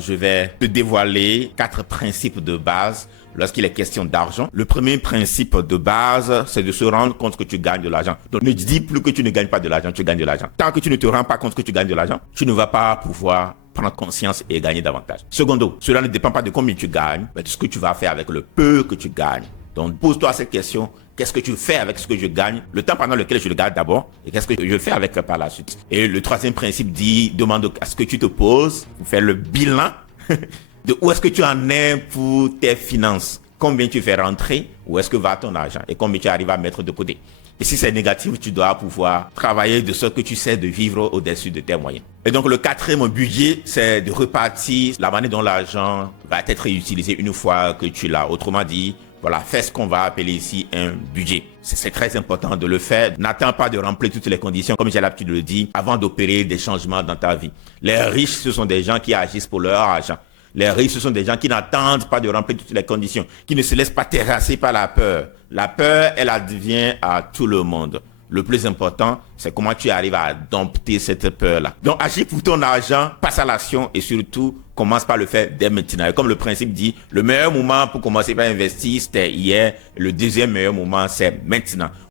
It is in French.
Je vais te dévoiler 4 principes de base lorsqu'il est question d'argent. Le premier principe de base, c'est de se rendre compte que tu gagnes de l'argent. Donc ne dis plus que tu ne gagnes pas de l'argent, tu gagnes de l'argent. Tant que tu ne te rends pas compte que tu gagnes de l'argent, tu ne vas pas pouvoir prendre conscience et gagner davantage. Secondo, cela ne dépend pas de combien tu gagnes, mais de ce que tu vas faire avec le peu que tu gagnes. Donc pose-toi cette question, qu'est-ce que tu fais avec ce que je gagne, le temps pendant lequel je le gagne d'abord, et qu'est-ce que je fais avec par la suite. Et le troisième principe dit, demande à ce que tu te poses, pour faire le bilan de où est-ce que tu en es pour tes finances. Combien tu fais rentrer, où est-ce que va ton argent, et combien tu arrives à mettre de côté. Et si c'est négatif, tu dois pouvoir travailler de sorte que tu sais de vivre au-dessus de tes moyens. Et donc le quatrième budget, c'est de repartir la manière dont l'argent va être utilisé une fois que tu l'as. Autrement dit, voilà, fais ce qu'on va appeler ici un budget. C'est très important de le faire. N'attends pas de remplir toutes les conditions, comme j'ai l'habitude de le dire, avant d'opérer des changements dans ta vie. Les riches, ce sont des gens qui agissent pour leur argent. Les riches, ce sont des gens qui n'attendent pas de remplir toutes les conditions, qui ne se laissent pas terrasser par la peur. La peur, elle advient à tout le monde. Le plus important, c'est comment tu arrives à dompter cette peur-là. Donc, agis pour ton argent, passe à l'action et surtout, commence par le faire dès maintenant. Et comme le principe dit, le meilleur moment pour commencer par investir, c'était hier. Le deuxième meilleur moment, c'est maintenant.